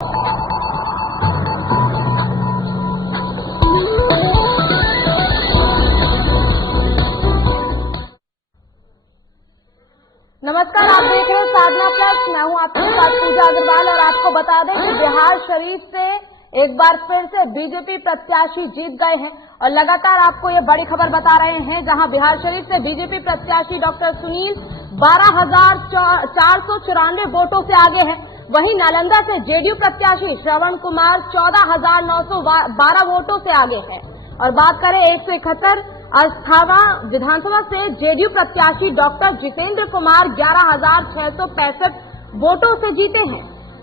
नमस्कार, आप देख रहे हैं साधना प्लस। मैं हूं आपके साथ पूजा अग्रवाल और आपको बता दें कि बिहार शरीफ से एक बार फिर से बीजेपी प्रत्याशी जीत गए हैं और लगातार आपको ये बड़ी खबर बता रहे हैं, जहां बिहार शरीफ से बीजेपी प्रत्याशी डॉक्टर सुनील 12,494 वोटों से आगे हैं। वहीं नालंदा से जेडीयू प्रत्याशी श्रवण कुमार 14,912 वोटों से आगे हैं। और बात करें 171 अस्थावा विधानसभा से जेडीयू प्रत्याशी डॉक्टर जितेंद्र कुमार 11,665 वोटों से जीते हैं।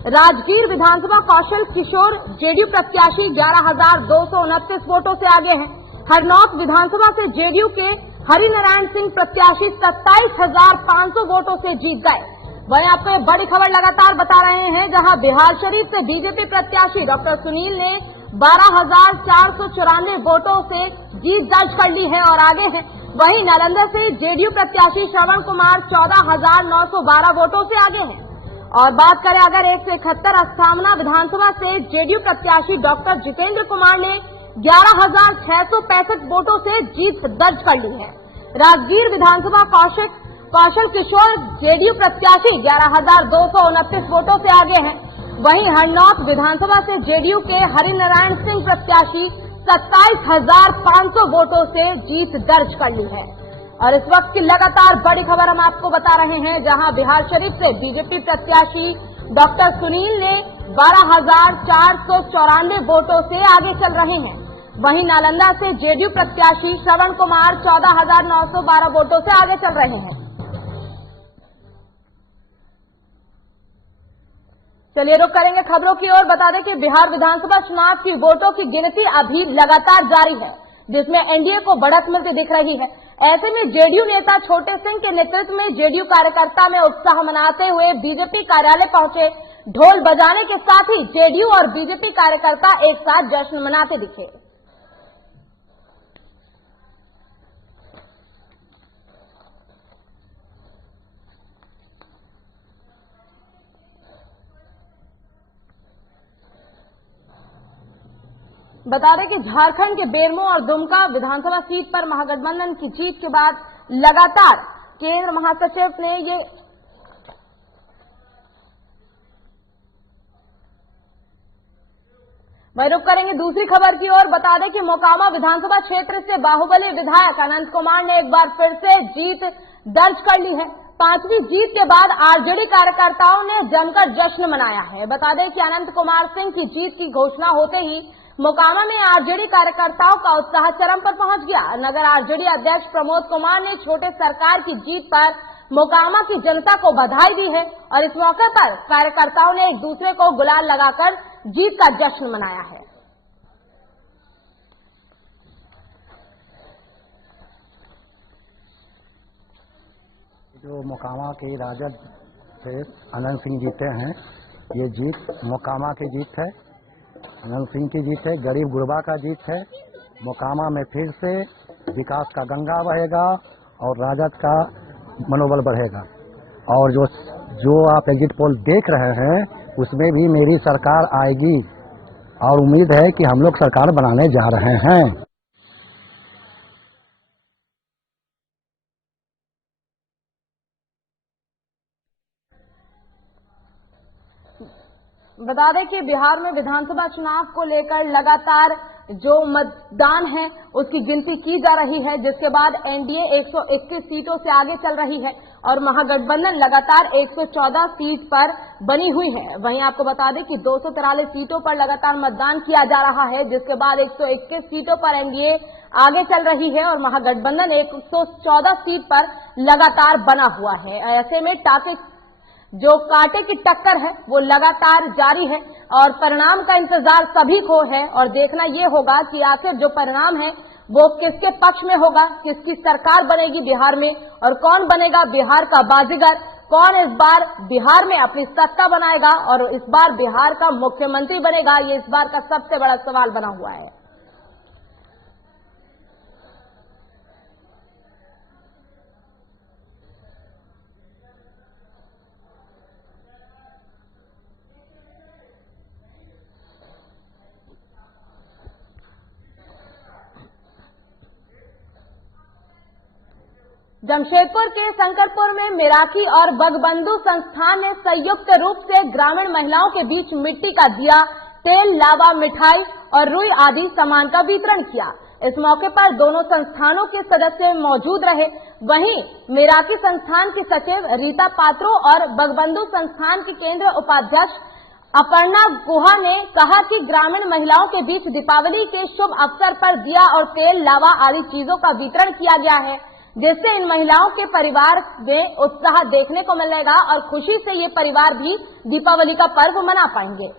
राजगीर विधानसभा कौशल किशोर जेडीयू प्रत्याशी 11,229 वोटों से आगे हैं। हरनौत विधानसभा से जेडीयू के हरिनारायण सिंह प्रत्याशी 27,500 वोटों से जीत गए। वहीं आपको ये बड़ी खबर लगातार बता रहे हैं, जहां बिहार शरीफ से बीजेपी प्रत्याशी डॉक्टर सुनील ने 12,494 वोटों से जीत दर्ज कर ली है और आगे हैं। वहीं नालंदा से जेडीयू प्रत्याशी श्रवण कुमार 14,912 वोटों से आगे हैं। और बात करें अगर 171 अस्थाना विधानसभा से जेडीयू प्रत्याशी डॉक्टर जितेंद्र कुमार ने 11,665 वोटों से जीत दर्ज कर ली है। राजगीर विधानसभा कौशल किशोर जेडीयू प्रत्याशी 11,229 वोटों से आगे हैं। वहीं हरनौत विधानसभा से जेडीयू के हरिनारायण सिंह प्रत्याशी 27,500 वोटों से जीत दर्ज कर ली है। और इस वक्त की लगातार बड़ी खबर हम आपको बता रहे हैं, जहां बिहार शरीफ से बीजेपी प्रत्याशी डॉक्टर सुनील ने 12,494 वोटों से आगे चल रहे हैं। वहीं नालंदा से जेडीयू प्रत्याशी श्रवण कुमार 14,912 वोटों से आगे चल रहे हैं। चलिए रुक करेंगे खबरों की ओर। बता दें कि बिहार विधानसभा चुनाव की वोटों की गिनती अभी लगातार जारी है, जिसमें एनडीए को बढ़त मिलती दिख रही है। ऐसे में जेडीयू नेता छोटे सिंह के नेतृत्व में जेडीयू कार्यकर्ता में उत्साह मनाते हुए बीजेपी कार्यालय पहुंचे। ढोल बजाने के साथ ही जेडीयू और बीजेपी कार्यकर्ता एक साथ जश्न मनाते दिखे। बता दें कि झारखंड के बेरमो और दुमका विधानसभा सीट पर महागठबंधन की जीत के बाद लगातार केंद्र महासचिव ने ये वही रुक करेंगे दूसरी खबर की ओर। बता दें कि मोकामा विधानसभा क्षेत्र से बाहुबली विधायक अनंत कुमार ने एक बार फिर से जीत दर्ज कर ली है। 5वीं जीत के बाद आरजेडी कार्यकर्ताओं ने जमकर जश्न मनाया है। बता दें कि अनंत कुमार सिंह की जीत की घोषणा होते ही मोकामा में आरजेडी कार्यकर्ताओं का उत्साह चरम पर पहुंच गया। नगर आरजेडी अध्यक्ष प्रमोद कुमार ने छोटे सरकार की जीत पर मोकामा की जनता को बधाई दी है और इस मौके पर कार्यकर्ताओं ने एक दूसरे को गुलाल लगाकर जीत का जश्न मनाया है। जो मोकामा के राजद से अनंत सिंह जीते हैं, ये जीत मोकामा की जीत है, अनंत सिंह की जीत है, गरीब गुरबा का जीत है। मोकामा में फिर से विकास का गंगा बहेगा और राजद का मनोबल बढ़ेगा। और जो आप एग्जिट पोल देख रहे हैं, उसमें भी मेरी सरकार आएगी और उम्मीद है कि हम लोग सरकार बनाने जा रहे हैं। बता दें कि बिहार में विधानसभा चुनाव को लेकर लगातार जो मतदान है उसकी गिनती की जा रही है, जिसके बाद एनडीए 121 सीटों से आगे चल रही है और महागठबंधन लगातार 114 सीट पर बनी हुई है। वहीं आपको बता दें कि 243 सीटों पर लगातार मतदान किया जा रहा है, जिसके बाद 121 सीटों पर एनडीए आगे चल रही है और महागठबंधन 114 सीट पर लगातार बना हुआ है। ऐसे में जो कांटे की टक्कर है वो लगातार जारी है और परिणाम का इंतजार सभी को है और देखना ये होगा कि आखिर जो परिणाम है वो किसके पक्ष में होगा, किसकी सरकार बनेगी बिहार में और कौन बनेगा बिहार का बाजीगर, कौन इस बार बिहार में अपनी सत्ता बनाएगा और इस बार बिहार का मुख्यमंत्री बनेगा। ये इस बार का सबसे बड़ा सवाल बना हुआ है। जमशेदपुर के शंकरपुर में मिराकी और बगबंधु संस्थान ने संयुक्त रूप से ग्रामीण महिलाओं के बीच मिट्टी का दिया, तेल, लावा, मिठाई और रुई आदि सामान का वितरण किया। इस मौके पर दोनों संस्थानों के सदस्य मौजूद रहे। वहीं मिराकी संस्थान की सचिव रीता पात्रो और बगबंधु संस्थान के केंद्रीय उपाध्यक्ष अपर्णा गुहा ने कहा कि ग्रामीण महिलाओं के बीच दीपावली के शुभ अवसर पर दिया और तेल, लावा आदि चीजों का वितरण किया गया है, जिससे इन महिलाओं के परिवार में उत्साह देखने को मिलेगा और खुशी से ये परिवार भी दीपावली का पर्व मना पाएंगे।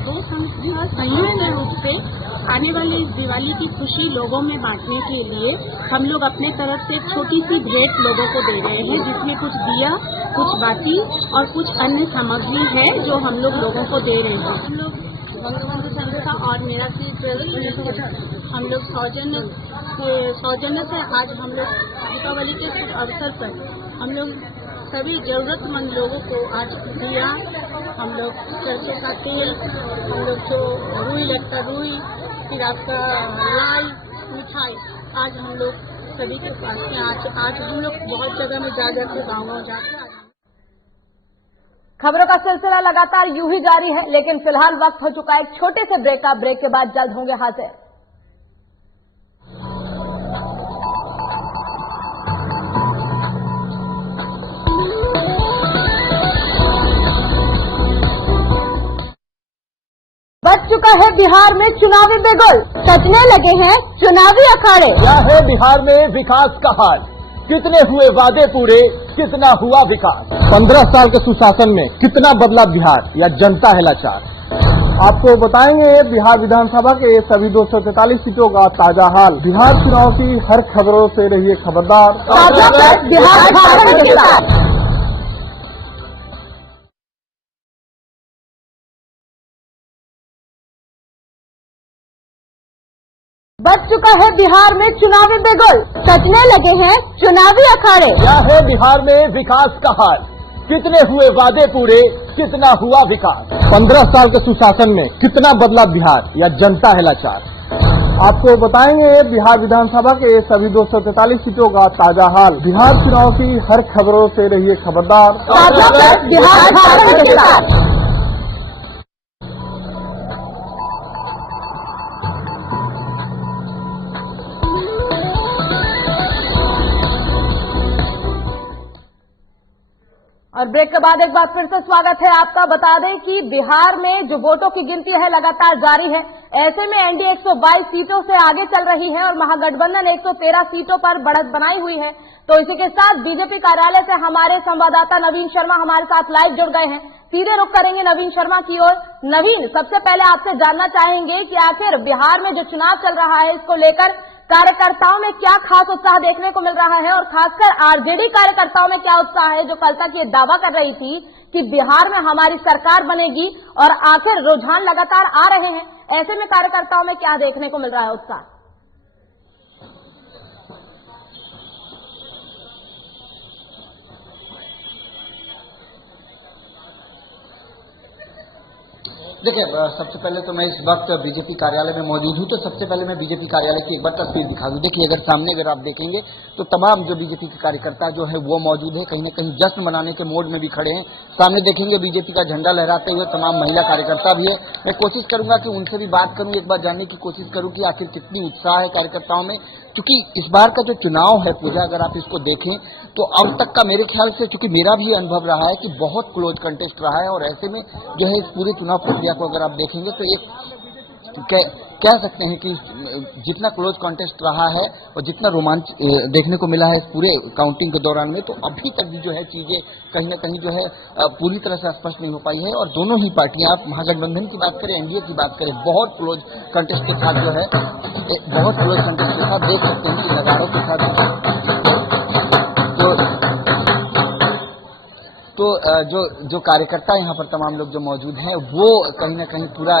दो संस्था संयुक्त रूप से आने वाले दिवाली की खुशी लोगों में बांटने के लिए हम लोग अपने तरफ से छोटी सी भेंट लोगों को दे रहे हैं, जिसमें कुछ दिया, कुछ बाती और कुछ अन्य सामग्री है जो हम लोग लोगों को दे रहे हैं। हम लोग बंगबंधु संस्था और मिराकी हम लोग सौजन्य से आज हम लोग दीपावली के अवसर पर हम लोग सभी जरूरतमंद लोगों को आज दिया, हम लोग सरसों का तेल, हम लोग जो रुई लगता रुई, फिर आपका लाई, मिठाई, आज हम लोग सभी के पास में आज हम लोग बहुत जगह में जा के गाँव जाते हैं। खबरों का सिलसिला लगातार यूं ही जारी है, लेकिन फिलहाल वक्त हो चुका है एक छोटे से ब्रेक का। ब्रेक के बाद जल्द होंगे हाजिर। बच चुका है बिहार में चुनावी बिगुल, सजने लगे हैं चुनावी अखाड़े। क्या है बिहार में विकास का हाल, कितने हुए वादे पूरे, कितना हुआ विकास। 15 साल के सुशासन में कितना बदला बिहार, या जनता है लाचार। आपको बताएंगे बिहार विधानसभा के सभी 243 सीटों का ताजा हाल। बिहार चुनाव की हर खबरों से रहिए खबरदार। बच चुका है बिहार में चुनावी बिगुल, सजने लगे हैं चुनावी अखाड़े। क्या है बिहार में विकास का हाल, कितने हुए वादे पूरे, कितना हुआ विकास। 15 साल के सुशासन में कितना बदला बिहार, या जनता है लाचार। आपको बताएंगे बिहार विधानसभा के सभी 243 सीटों का ताजा हाल। बिहार चुनाव की हर खबरों से रहिए खबरदार। और ब्रेक के बाद एक बार फिर से स्वागत है आपका। बता दें कि बिहार में जो वोटों की गिनती है लगातार जारी है। ऐसे में एनडीए 122 सीटों से आगे चल रही है और महागठबंधन 113 सीटों पर बढ़त बनाई हुई है। तो इसी के साथ बीजेपी कार्यालय से हमारे संवाददाता नवीन शर्मा हमारे साथ लाइव जुड़ गए हैं। सीधे रुख करेंगे नवीन शर्मा की ओर। नवीन, सबसे पहले आपसे जानना चाहेंगे कि आखिर बिहार में जो चुनाव चल रहा है, इसको लेकर कार्यकर्ताओं में क्या खास उत्साह देखने को मिल रहा है और खासकर आरजेडी कार्यकर्ताओं में क्या उत्साह है, जो कल तक ये दावा कर रही थी कि बिहार में हमारी सरकार बनेगी और आखिर रुझान लगातार आ रहे हैं। ऐसे में कार्यकर्ताओं में क्या देखने को मिल रहा है उत्साह? देखिए, सबसे पहले तो मैं इस वक्त बीजेपी कार्यालय में मौजूद हूं, तो सबसे पहले मैं बीजेपी कार्यालय की एक बार तस्वीर दिखा दूं। देखिए, अगर सामने अगर आप देखेंगे तो तमाम जो बीजेपी के कार्यकर्ता जो है वो मौजूद है, कहीं न कहीं जश्न मनाने के मोड में भी खड़े हैं। सामने देखेंगे बीजेपी का झंडा लहराते हुए तमाम महिला कार्यकर्ता भी है। मैं कोशिश करूंगा कि उनसे भी बात करूं, एक बार जानने की कोशिश करूं कि आखिर कितनी उत्साह है कार्यकर्ताओं में, क्योंकि इस बार का जो चुनाव है पूजा, अगर आप इसको देखें तो अब तक का मेरे ख्याल से, क्योंकि मेरा भी अनुभव रहा है कि बहुत क्लोज कंटेस्ट रहा है, और ऐसे में जो है इस पूरे चुनाव प्रक्रिया को अगर आप देखेंगे तो एक कह सकते हैं कि जितना क्लोज कॉन्टेस्ट रहा है और जितना रोमांच देखने को मिला है इस पूरे काउंटिंग के दौरान में, तो अभी तक भी जो है चीजें कहीं ना कहीं जो है पूरी तरह से स्पष्ट नहीं हो पाई है। और दोनों ही पार्टियां, आप महागठबंधन की बात करें, एनडीए की बात करें, बहुत क्लोज कॉन्टेस्ट के साथ जो है, बहुत क्लोज कॉन्टेस्ट के साथ देख सकते हैं कि नगाड़ों के साथ तो जो कार्यकर्ता यहाँ पर तमाम लोग जो मौजूद हैं वो कहीं ना कहीं पूरा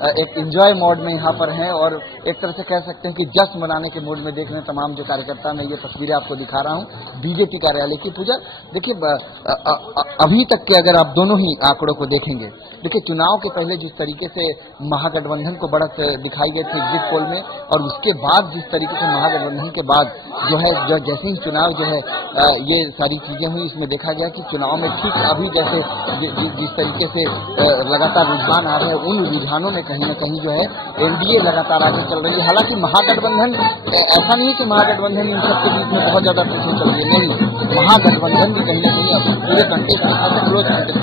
एक एंजॉय मोड में यहाँ पर हैं और एक तरह से कह सकते हैं कि जश्न मनाने के मूड में देख रहे हैं तमाम जो कार्यकर्ता। मैं ये तस्वीरें आपको दिखा रहा हूँ बीजेपी कार्यालय की। पूजा, देखिए अभी तक के अगर आप दोनों ही आंकड़ों को देखेंगे, देखिए चुनाव के पहले जिस तरीके से महागठबंधन को बढ़त दिखाई गई थी एग्जिट पोल में, और उसके बाद जिस तरीके से महागठबंधन के बाद जो है जैसे ही चुनाव जो है ये सारी चीजें हुई, इसमें देखा गया कि चुनाव में ठीक अभी जैसे जिस तरीके से लगातार रुझान आ रहे हैं, उन रुझानों में कहीं न कहीं जो है एनडीए लगातार आगे चल रही है। हालांकि महागठबंधन, ऐसा नहीं कि महागठबंधन इन सबके बीच में बहुत ज्यादा पीछे चल रही है, नहीं, महागठबंधन भी कहीं न कहीं अपने पूरे कंटेस्ट में खाते क्लोज कंटेस्ट।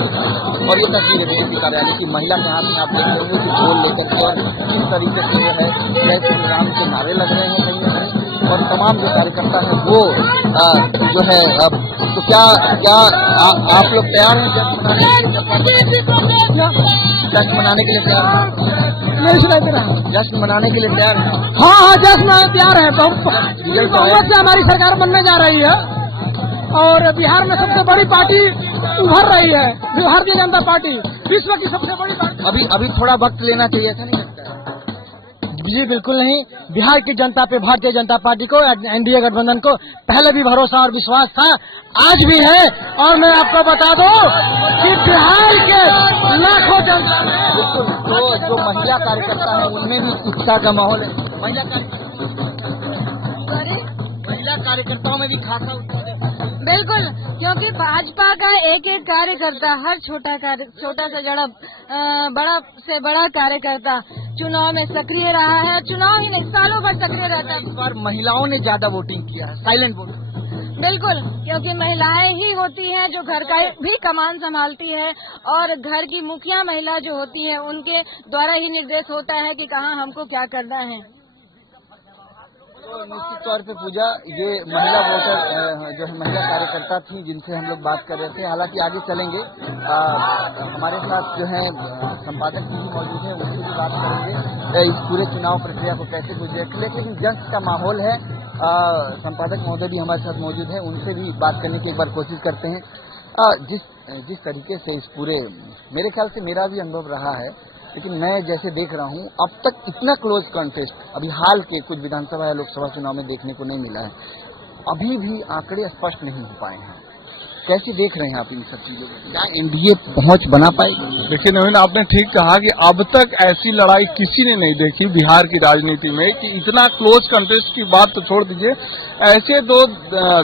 और ये तस्वीर है बीजेपी कार्यालय की, महिला के हाथ में आप देख रहे होंगे कि ढोल लेकर के और किस तरीके से जो है जय श्री राम के नारे लग रहे हैं कहीं न कहीं, और तमाम जो कार्यकर्ता है वो जो है तो क्या आप लोग तैयार हैं जश्न मनाने के लिए तैयार हैं? नहीं सुनाई दे रहा। जश्न मनाने के लिए तैयार हैं? हाँ, जश्न तैयार है। बहुमत से हमारी सरकार बनने जा रही है और बिहार में सबसे बड़ी पार्टी उभर रही है, भारतीय जनता पार्टी विश्व की सबसे बड़ी पार्टी। अभी थोड़ा वक्त लेना चाहिए, ऐसा नहीं लगता है? जी बिल्कुल नहीं। बिहार की जनता पे भारतीय जनता पार्टी को, एनडीए गठबंधन को पहले भी भरोसा और विश्वास था, आज भी है। और मैं आपको बता दूं कि बिहार के लाखों जनता, जो महिला कार्यकर्ता है उनमें भी उत्साह का माहौल है। महिला कार्यकर्ताओं में भी खासा उत्साह है। बिल्कुल, क्योंकि भाजपा का एक एक कार्यकर्ता, हर छोटा से बड़ा से बड़ा कार्यकर्ता चुनाव में सक्रिय रहा है। चुनाव ही नहीं, सालों भर सक्रिय रहता है। इस बार महिलाओं ने ज्यादा वोटिंग किया है, साइलेंट वोटिंग। बिल्कुल, क्योंकि महिलाएं ही होती हैं जो घर का भी कमान संभालती है, और घर की मुखिया महिला जो होती है उनके द्वारा ही निर्देश होता है कि कहाँ हमको क्या करना है। तो निश्चित तौर पे पूजा, ये महिला वोटर जो है महिला कार्यकर्ता थी जिनसे हम लोग बात कर रहे थे। हालांकि आगे चलेंगे, हमारे साथ जो है संपादक भी मौजूद है, उनसे भी बात करेंगे इस पूरे चुनाव प्रक्रिया को कैसे गुजरे। लेकिन जश्न का माहौल है, संपादक महोदय भी हमारे साथ मौजूद है, उनसे भी बात करने की एक बार कोशिश करते हैं। जिस तरीके से इस पूरे, मेरे ख्याल से मेरा भी अनुभव रहा है, लेकिन मैं जैसे देख रहा हूं अब तक इतना क्लोज कॉन्टेस्ट अभी हाल के कुछ विधानसभा या लोकसभा चुनाव में देखने को नहीं मिला है। अभी भी आंकड़े स्पष्ट नहीं हो पाए हैं। कैसे देख रहे हैं आप इन सब चीजों को? क्या एनडीए पहुंच बना पाएगी? देखिए नवीन, आपने ठीक कहा कि अब तक ऐसी लड़ाई किसी ने नहीं देखी बिहार की राजनीति में कि इतना क्लोज कंटेस्ट की बात तो छोड़ दीजिए, ऐसे दो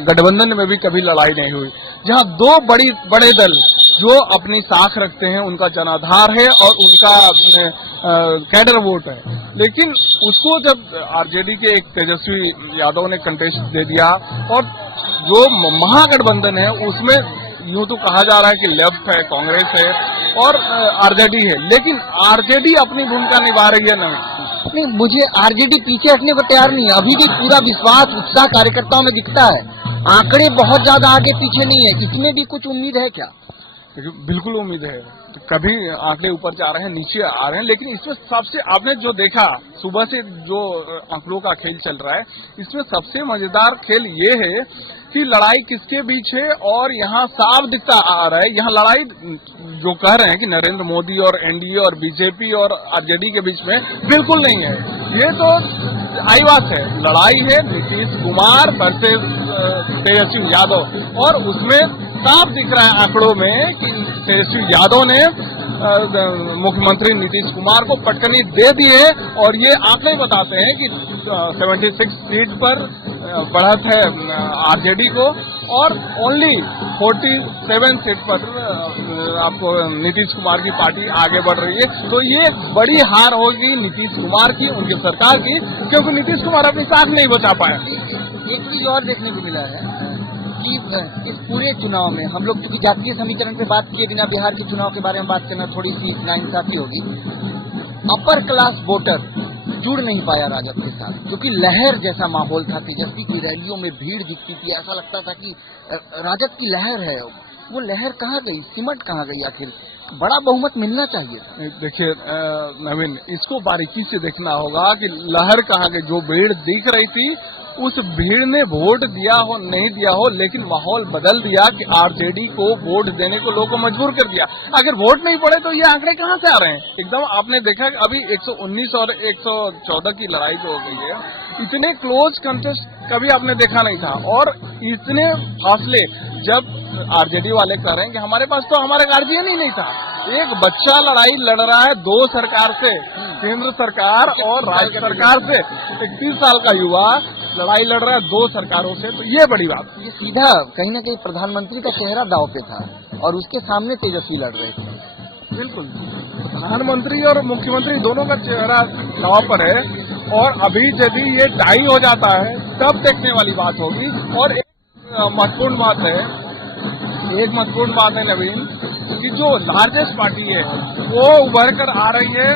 गठबंधन में भी कभी लड़ाई नहीं हुई, जहां दो बड़े दल जो अपनी साख रखते हैं, उनका जनाधार है और उनका कैडर वोट है। लेकिन उसको जब आरजेडी के एक तेजस्वी यादव ने कंटेस्ट दे दिया, और जो महागठबंधन है उसमें यूं तो कहा जा रहा है कि लेफ्ट है, कांग्रेस है और आरजेडी है, लेकिन आरजेडी अपनी भूमिका निभा रही है। नहीं, मुझे आरजेडी पीछे हटने को तैयार नहीं है। अभी भी पूरा विश्वास, उत्साह कार्यकर्ताओं में दिखता है। आंकड़े बहुत ज्यादा आगे पीछे नहीं है, इसमें भी कुछ उम्मीद है क्या? बिल्कुल उम्मीद है। कभी आंकड़े ऊपर जा रहे हैं, नीचे आ रहे हैं, लेकिन इसमें सबसे आपने जो देखा सुबह से जो आंकड़ों का खेल चल रहा है, इसमें सबसे मजेदार खेल ये है कि लड़ाई किसके बीच है, और यहाँ साफ दिखता आ रहा है, यहाँ लड़ाई जो कह रहे हैं कि नरेंद्र मोदी और एनडीए और बीजेपी और आरजेडी के बीच में, बिल्कुल नहीं है। ये तो आईवास है, लड़ाई है नीतीश कुमार वर्सेस तेजस्वी यादव, और उसमें साफ दिख रहा है आंकड़ों में कि तेजस्वी यादव ने मुख्यमंत्री नीतीश कुमार को पटकनी दे दी है, और ये आंकड़े बताते हैं कि 76 सीट पर बढ़त है आरजेडी को, और ओनली 47 सीट पर आपको नीतीश कुमार की पार्टी आगे बढ़ रही है। तो ये बड़ी हार होगी नीतीश कुमार की, उनकी सरकार की, क्योंकि नीतीश कुमार अपनी साख नहीं बचा पाया। एक चीज और देखने को मिला है कि इस पूरे चुनाव में हम लोग चूंकि जातीय समीकरण पे बात किए बिना बिहार के चुनाव के बारे में बात करना थोड़ी सी नाइंसाफी होगी। अपर क्लास वोटर जुड़ नहीं पाया राजद के साथ, क्योंकि लहर जैसा माहौल था। तेजस्वी की रैलियों में भीड़ जुटती थी, ऐसा लगता था कि राजद की लहर है। वो लहर कहाँ गई, सिमट कहाँ गई? आखिर बड़ा बहुमत मिलना चाहिए। देखिए नवीन, इसको बारीकी से देखना होगा कि लहर कहाँ गई। जो भीड़ दिख रही थी उस भीड़ ने वोट दिया हो नहीं दिया हो, लेकिन माहौल बदल दिया कि आरजेडी को वोट देने को लोगों को मजबूर कर दिया। अगर वोट नहीं पड़े तो ये आंकड़े कहां से आ रहे हैं? एकदम आपने देखा कि अभी 119 और 114 की लड़ाई जो हो गई है, इतने क्लोज कंटेस्ट कभी आपने देखा नहीं था। और इतने फासले जब आरजेडी वाले कह रहे हैं कि हमारे पास तो हमारा गार्जियन ही नहीं था। एक बच्चा लड़ाई लड़ रहा है दो सरकार से, केंद्र सरकार और राज्य सरकार से। 31 साल का युवा लड़ाई लड़ रहा है दो सरकारों से, तो ये बड़ी बात। ये सीधा कहीं न कहीं प्रधानमंत्री का चेहरा दांव पे था और उसके सामने तेजस्वी लड़ रहे थे। बिल्कुल, प्रधानमंत्री और मुख्यमंत्री दोनों का चेहरा दांव पर है। और अभी यदि ये टाई हो जाता है तब देखने वाली बात होगी। और एक महत्वपूर्ण बात है नवीन, कि जो लार्जेस्ट पार्टी है वो उभर कर आ रही है।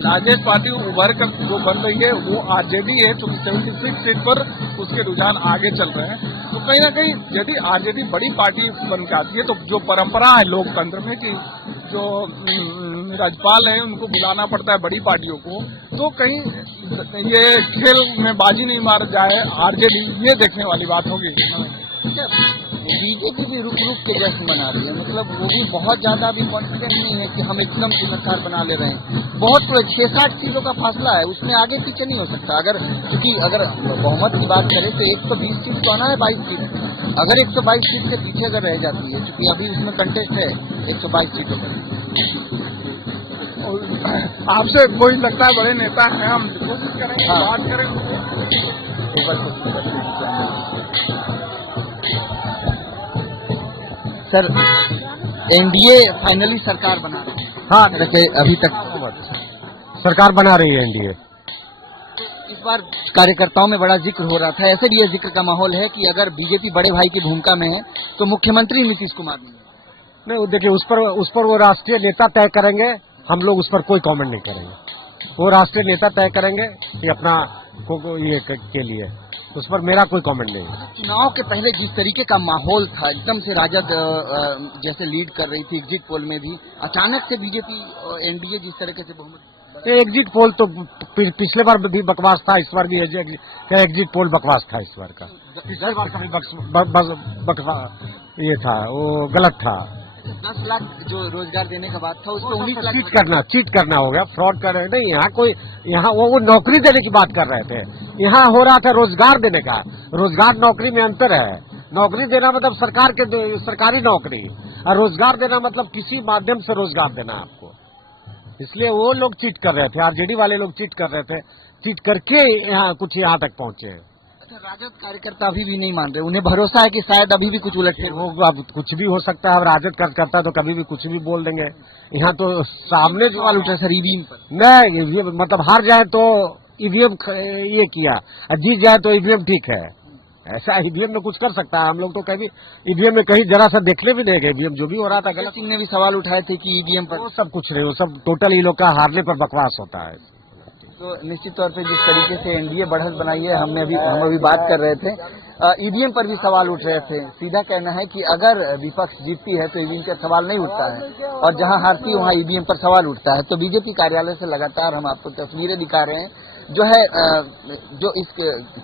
लार्जेस्ट पार्टी उभर कर जो बन रही है वो आरजेडी है, जो 76 सीट पर उसके रुझान आगे चल रहे हैं। तो कहीं ना कहीं यदि आरजेडी बड़ी पार्टी बन के आती है तो जो परंपरा है लोकतंत्र में कि जो राज्यपाल है उनको बुलाना पड़ता है बड़ी पार्टियों को, तो कहीं ये खेल में बाजी नहीं मार जाए आरजेडी, ये देखने वाली बात होगी। बीजेपी भी रुक के जश्न मना रही है, मतलब वो भी बहुत ज्यादा भी कॉन्फिडेंट नहीं है कि हम एकदम से सरकार बना ले रहे हैं। बहुत 6-7 सीटों का फासला है, उसमें आगे पीछे नहीं हो सकता। क्योंकि अगर बहुमत की बात करें तो 120 सीट तो आना है 22 सीट। अगर 122 सीट के पीछे अगर रह जाती है, क्योंकि अभी उसमें कंटेस्ट है 122 सीटों पर। आपसे कोई लगता है बड़े नेता हैं, हम कोशिश करेंगे बात करें सर, एनडीए फाइनली सरकार बना रही है। हाँ, अभी तक सरकार बना रही है एनडीए। इस बार कार्यकर्ताओं में बड़ा जिक्र हो रहा था, ऐसे भी ये जिक्र का माहौल है कि अगर बीजेपी बड़े भाई की भूमिका में है तो मुख्यमंत्री नीतीश कुमार नहीं, देखिए उस पर वो राष्ट्रीय नेता तय करेंगे, हम लोग उस पर कोई कमेंट नहीं करेंगे। वो राष्ट्रीय नेता तय करेंगे कि अपना ये के लिए, उस पर मेरा कोई कमेंट नहीं है। चुनाव के पहले जिस तरीके का माहौल था, एकदम से राजद जैसे लीड कर रही थी एग्जिट पोल में भी, अचानक से बीजेपी एनडीए जिस तरीके से बहुमत। एग्जिट पोल तो पिछले बार भी बकवास था, इस बार भी एग्जिट पोल बकवास था। इस बार का पिछले बार का भी ये था, वो गलत था। 10 लाख जो रोजगार देने का बात था उसको 19 लाख चीट करना हो गया, फ्रॉड कर रहे नहीं। यहाँ वो नौकरी देने की बात कर रहे थे, यहाँ हो रहा था रोजगार देने का। रोजगार नौकरी में अंतर है। नौकरी देना मतलब सरकारी नौकरी, और रोजगार देना मतलब किसी माध्यम से रोजगार देना आपको। इसलिए वो लोग चीट कर रहे थे, आरजेडी वाले लोग चीट कर रहे थे, चीट करके यहाँ तक पहुंचे। राजद कार्यकर्ता अभी भी नहीं मान रहे, उन्हें भरोसा है कि शायद अभी भी कुछ उलटफेर हो। अब कुछ भी हो सकता है, राजद कार्यकर्ता तो कभी भी कुछ भी बोल देंगे। यहाँ तो सामने जो सवाल उठा सर ईवीएम पर, नहीं मतलब हार जाए तो ईवीएम ये किया, जीत जाए तो ईवीएम ठीक है, ऐसा ईवीएम में कुछ कर सकता है। हम लोग तो कभी ईवीएम में कहीं जरा सा देखने भी नहीं गए। ईवीएम जो भी हो रहा था गलत। सिंह ने भी सवाल उठाए थे कि ईवीएम पर, वो सब कुछ नहीं, वो सब टोटल ये लोग का हारने पर बकवास होता है। तो निश्चित तौर पे जिस तरीके से एनडीए बढ़त बनाई है, हम अभी बात कर रहे थे, ईवीएम पर भी सवाल उठ रहे थे। सीधा कहना है कि अगर विपक्ष जीतती है तो ईवीएम पर सवाल नहीं उठता है, और जहां हारती है वहां ईवीएम पर सवाल उठता है। तो बीजेपी कार्यालय से लगातार हम आपको तस्वीरें दिखा रहे हैं, जो है जो इस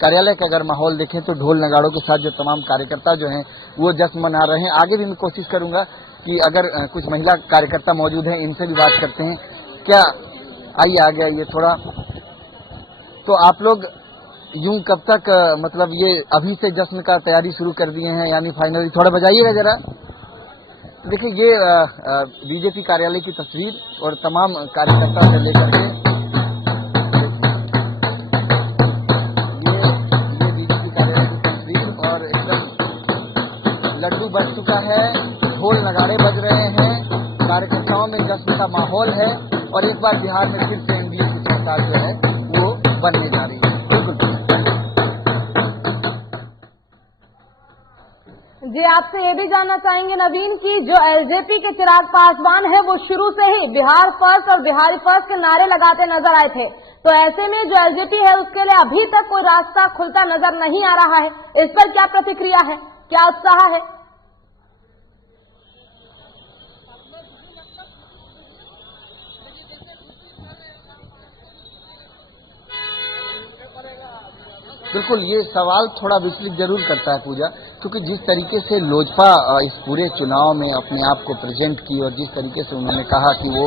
कार्यालय का अगर माहौल देखें तो ढोल नगाड़ों के साथ जो तमाम कार्यकर्ता जो हैं वो जश्न मना रहे हैं। आगे भी मैं कोशिश करूंगा कि अगर कुछ महिला कार्यकर्ता मौजूद हैं, इनसे भी बात करते हैं। क्या आइए आ गया ये थोड़ा, तो आप लोग यूं कब तक मतलब ये अभी से जश्न का तैयारी शुरू कर दिए हैं, यानी फाइनली थोड़ा बजाइएगा जरा। देखिए ये बीजेपी कार्यालय की तस्वीर और तमाम कार्यकर्ता से लेकर के ये बीजेपी कार्यालय की तस्वीर, और एकदम लड्डू बज चुका है, ढोल नगाड़े बज रहे हैं, कार्यकर्ताओं में जश्न का माहौल है, और इस बार बिहार में फिर से एनडीए की सरकार जो है वो बनने जा रही है। जी, आपसे ये भी जानना चाहेंगे नवीन की जो एलजेपी के चिराग पासवान है वो शुरू से ही बिहार फर्स्ट और बिहारी फर्स्ट के नारे लगाते नजर आए थे, तो ऐसे में जो एलजेपी है उसके लिए अभी तक कोई रास्ता खुलता नजर नहीं आ रहा है। इस पर क्या प्रतिक्रिया है, क्या उत्साह है? बिल्कुल, ये सवाल थोड़ा विचलित जरूर करता है पूजा, क्योंकि जिस तरीके से लोजपा इस पूरे चुनाव में अपने आप को प्रेजेंट की और जिस तरीके से उन्होंने कहा कि वो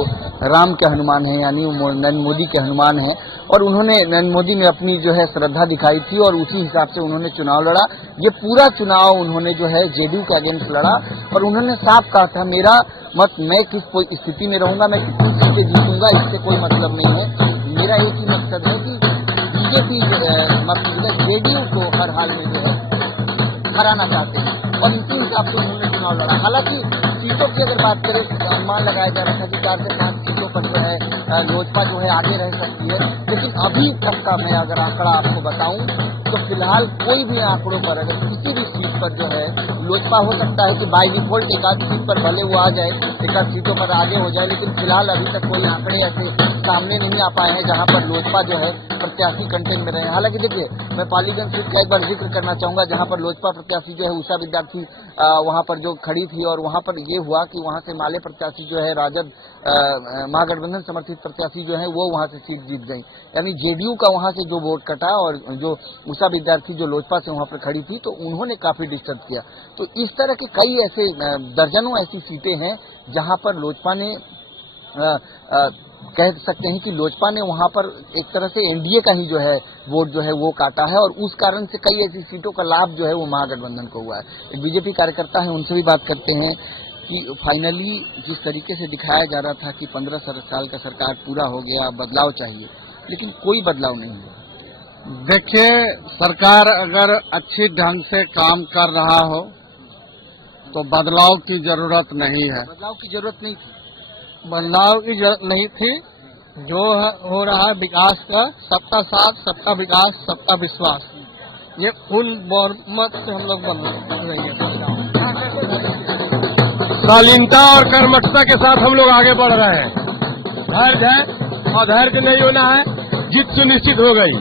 राम के हनुमान हैं, यानी वो नरेंद्र मोदी के हनुमान हैं, और उन्होंने नरेंद्र मोदी में अपनी जो है श्रद्धा दिखाई थी और उसी हिसाब से उन्होंने चुनाव लड़ा। ये पूरा चुनाव उन्होंने जो है जेडीयू के अगेंस्ट लड़ा और उन्होंने साफ कहा था, मेरा मत, मैं किस स्थिति में रहूंगा, मैं कितनी सीटें जीतूंगा, इससे कोई मतलब नहीं है। मेरा एक ही मकसद है कि बीजेपी मतलब जेडीयू को हर हाल में जो है हराना चाहते हैं और इसी हिसाब से उन्होंने चुनाव लड़ा। हालांकि सीटों की अगर बात करें तो अनुमान लगाया जा रहा था कि 4 से 5 सीटों पर जो है लोजपा जो है आगे रह सकती है, लेकिन अभी तक का मैं अगर आंकड़ा आपको बताऊं तो फिलहाल कोई भी आंकड़ों पर अगर किसी भी सीट पर जो है लोजपा हो सकता है कि बाई डिफॉल्ट एक आध सीट पर भले वो आ जाए, एक आध सीटों पर आगे हो जाए, लेकिन फिलहाल अभी तक कोई आंकड़े ऐसे सामने नहीं आ पाए हैं जहां पर लोजपा जो है प्रत्याशी कंटेंट में रहे। हालांकि देखिए, मैं पालीगंज सीट का एक बार जिक्र करना चाहूंगा जहां पर लोजपा प्रत्याशी जो है उषा विद्यार्थी वहां पर जो खड़ी थी और वहां पर ये हुआ कि वहां से माले प्रत्याशी जो है राजद महागठबंधन समर्थित प्रत्याशी जो है वो वहां से सीट जीत गई, यानी जेडीयू का वहां से जो वोट कटा और जो उषा विद्यार्थी जो लोजपा से वहां पर खड़ी थी तो उन्होंने काफी डिस्टर्ब किया। तो इस तरह के कई ऐसे दर्जनों ऐसी सीटें हैं जहां पर लोजपा ने कह सकते हैं कि लोजपा ने वहां पर एक तरह से एनडीए का ही जो है वोट जो है वो काटा है और उस कारण से कई ऐसी सीटों का लाभ जो है वो महागठबंधन को हुआ है। एक बीजेपी कार्यकर्ता है, उनसे भी बात करते हैं कि फाइनली जिस तरीके से दिखाया जा रहा था कि 15 साल का सरकार पूरा हो गया, बदलाव चाहिए, लेकिन कोई बदलाव नहीं है। देखिए, सरकार अगर अच्छी ढंग से काम कर रहा हो तो बदलाव की जरूरत नहीं है। बदलाव की जरूरत नहीं थी। बदलाव की जरूरत नहीं थी। जो हो रहा है विकास का, सबका साथ, सबका विकास, सबका विश्वास, ये फुल बहुमत से हम लोग बन रही है। शालीनता और कर्मठता के साथ हम लोग आगे बढ़ रहे हैं। धैर्य है और धैर्य नहीं होना है, जीत सुनिश्चित हो गई।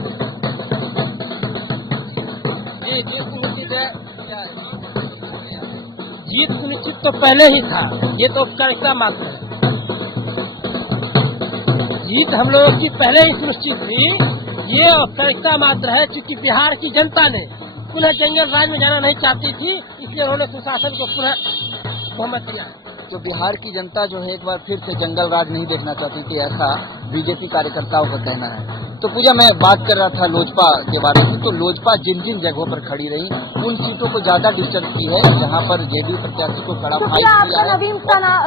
जीत सुनिश्चित तो पहले ही था, ये तो औपचारिकता मात्र है। जीत हम लोगों की पहले ही सुनिश्चित थी, ये औपचारिकता मात्र है, क्योंकि बिहार की जनता ने पुनः जंगल राज में जाना नहीं चाहती थी, इसलिए उन्होंने सुशासन को पुनः बहुमत दिया। तो बिहार की जनता जो है एक बार फिर से जंगल राज नहीं देखना चाहती थी, ऐसा बीजेपी कार्यकर्ताओं का कहना है। तो पूजा, मैं बात कर रहा था लोजपा के बारे में, तो लोजपा जिन जिन जगहों पर खड़ी रही उन सीटों को ज्यादा डिस्टर्ब की है जहां पर जेडीयू प्रत्याशी को खड़ा शुक्रिया आपका नवीन,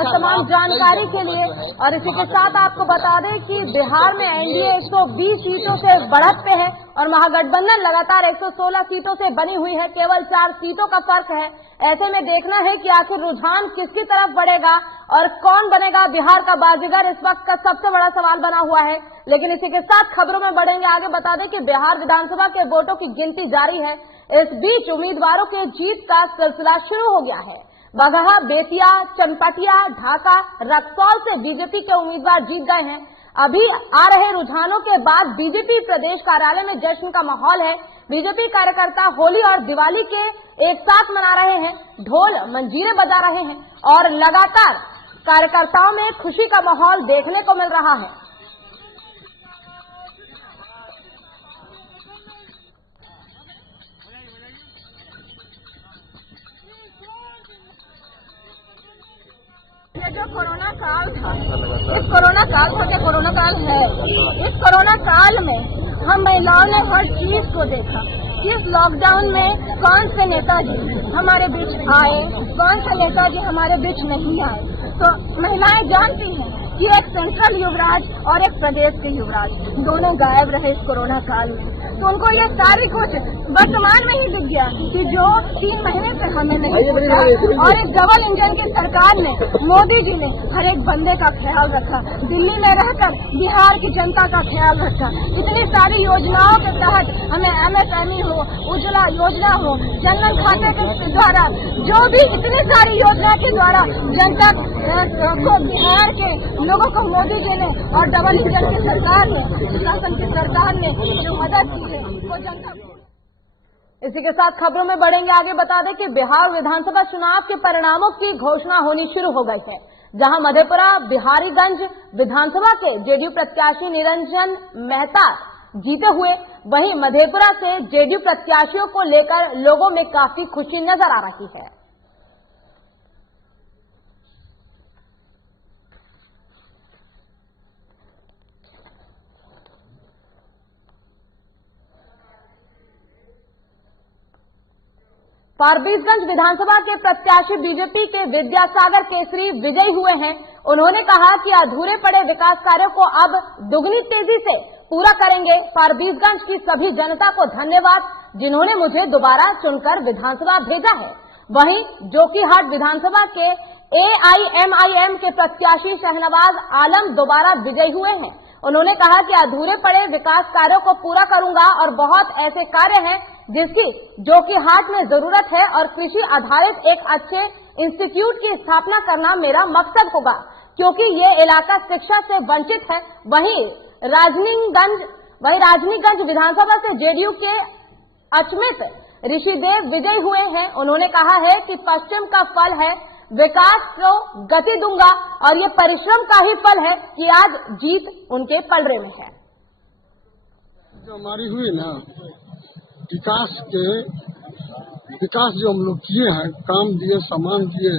तमाम जानकारी के लिए। और इसी के साथ आपको बता दें कि बिहार में एनडीए 120 सीटों से बढ़त पे है और महागठबंधन लगातार 116 सीटों से बनी हुई है, केवल 4 सीटों का फर्क है। ऐसे में देखना है कि आखिर रुझान किसकी तरफ बढ़ेगा और कौन बनेगा बिहार का बाजीगर, इस वक्त का सबसे बड़ा सवाल बना हुआ है। लेकिन इसी के साथ खबरों में बढ़ेंगे आगे। बता दें कि बिहार विधानसभा के वोटों की गिनती जारी है। इस बीच उम्मीदवारों के जीत का सिलसिला शुरू हो गया है। बगहा, बेतिया, चनपटिया, ढाका, रक्सौल से बीजेपी के उम्मीदवार जीत गए हैं। अभी आ रहे रुझानों के बाद बीजेपी प्रदेश कार्यालय में जश्न का माहौल है। बीजेपी कार्यकर्ता होली और दिवाली के एक साथ मना रहे हैं, ढोल मंजीरे बजा रहे हैं और लगातार कार्यकर्ताओं में खुशी का माहौल देखने को मिल रहा है। ये जो कोरोना काल था, इस कोरोना काल था, कोरोना काल है, इस कोरोना काल में हम महिलाओं ने हर चीज को देखा कि इस लॉकडाउन में कौन से नेताजी हमारे बीच आए, कौन से नेताजी हमारे बीच नहीं आए। तो महिलाएं जानती हैं कि एक सेंट्रल युवराज और एक प्रदेश के युवराज दोनों गायब रहे इस कोरोना काल में। तो उनको ये सारी कुछ वर्तमान में ही दिख गया कि जो 3 महीने से हमें नहीं पूछा, और एक डबल इंजन की सरकार ने, मोदी जी ने हर एक बंदे का ख्याल रखा, दिल्ली में रहकर बिहार की जनता का ख्याल रखा। इतनी सारी योजनाओं के तहत हमें एमएसएमई हो, उज्ज्वला योजना हो, जनधन खाते के द्वारा, जो भी इतनी सारी योजना के द्वारा जनता को, बिहार के लोगों को मोदी जी ने और डबल इंजन की सरकार ने, शासन की सरकार ने जो मदद की है वो जनता। इसी के साथ खबरों में बढ़ेंगे आगे। बता दें कि बिहार विधानसभा चुनाव के परिणामों की घोषणा होनी शुरू हो गई है, जहां मधेपुरा बिहारीगंज विधानसभा के जेडीयू प्रत्याशी निरंजन मेहता जीते हुए। वहीं मधेपुरा से जेडीयू प्रत्याशियों को लेकर लोगों में काफी खुशी नजर आ रही है। फारबिसगंज विधानसभा के प्रत्याशी बीजेपी के विद्यासागर केसरी विजयी हुए हैं। उन्होंने कहा कि अधूरे पड़े विकास कार्यों को अब दुगनी तेजी से पूरा करेंगे। फारबिसगंज की सभी जनता को धन्यवाद, जिन्होंने मुझे दोबारा चुनकर विधानसभा भेजा है। वहीं जोकीहाट विधानसभा के AIMIM के प्रत्याशी शहनवाज आलम दोबारा विजयी हुए हैं। उन्होंने कहा कि अधूरे पड़े विकास कार्यों को पूरा करूंगा और बहुत ऐसे कार्य हैं जिसकी जोकीहाट में जरूरत है और कृषि आधारित एक अच्छे इंस्टीट्यूट की स्थापना करना मेरा मकसद होगा, क्योंकि ये इलाका शिक्षा से वंचित है। वहीं राजनीगंज विधानसभा से जेडीयू के अचमित ऋषिदेव विजयी हुए हैं। उन्होंने कहा है कि पश्चिम का फल है विकास को गति दूंगा और ये परिश्रम का ही फल है कि आज जीत उनके पलड़े में है। जो हमारी हुई ना विकास जो हम लोग किए हैं, काम दिए, सामान दिए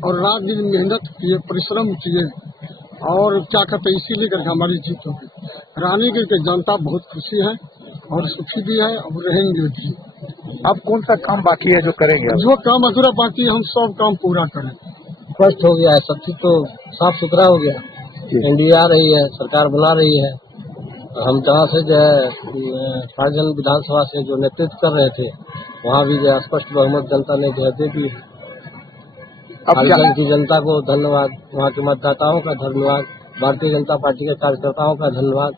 और रात दिन मेहनत किए, परिश्रम किए और क्या कहते हैं, इसीलिए करके हमारी जीत होगी। रानीगंज की जनता बहुत खुशी है और सुखी भी है और रहेंगे भी। अब कौन सा काम बाकी है जो करेंगे? जो काम अधूरा बाकी है हम सब काम पूरा करें। स्पष्ट हो गया है, सब चीज तो साफ सुथरा हो गया। एनडीए आ रही है, सरकार बना रही है। हम जहाँ से जो है फारबिसगंज विधानसभा से जो नेतृत्व कर रहे थे, वहाँ भी जो स्पष्ट बहुमत जनता ने जो है दे दी। फारबिसगंज की जनता को धन्यवाद, वहाँ के मतदाताओं का धन्यवाद, भारतीय जनता पार्टी के कार्यकर्ताओं का धन्यवाद।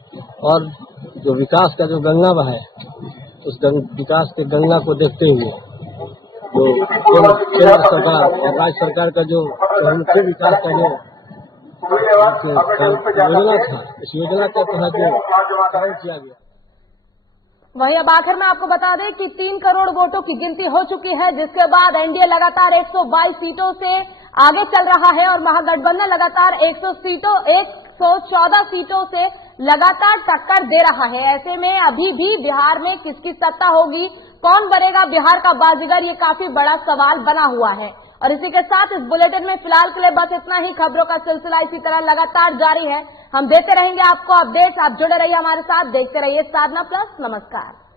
और जो विकास का जो गंगा बहा है, उस विकास के गंगा को देखते हुए जो केंद्र सरकार और राज्य सरकार का जो मुख्य विकास का जो योजना था, इस योजना के तहत जो कार्य किया गया। वहीं अब आखिर में आपको बता दें कि 3 करोड़ वोटों की गिनती हो चुकी है, जिसके बाद एनडीए लगातार 122 सीटों से आगे चल रहा है और महागठबंधन लगातार 114 सीटों से लगातार टक्कर दे रहा है। ऐसे में अभी भी बिहार में किसकी सत्ता होगी, कौन बनेगा बिहार का बाजीगर, ये काफी बड़ा सवाल बना हुआ है। और इसी के साथ इस बुलेटिन में फिलहाल के लिए बस इतना ही। खबरों का सिलसिला इसी तरह लगातार जारी है। हम देते रहेंगे आपको अपडेट्स। आप जुड़े रहिए हमारे साथ, देखते रहिए साधना प्लस। नमस्कार।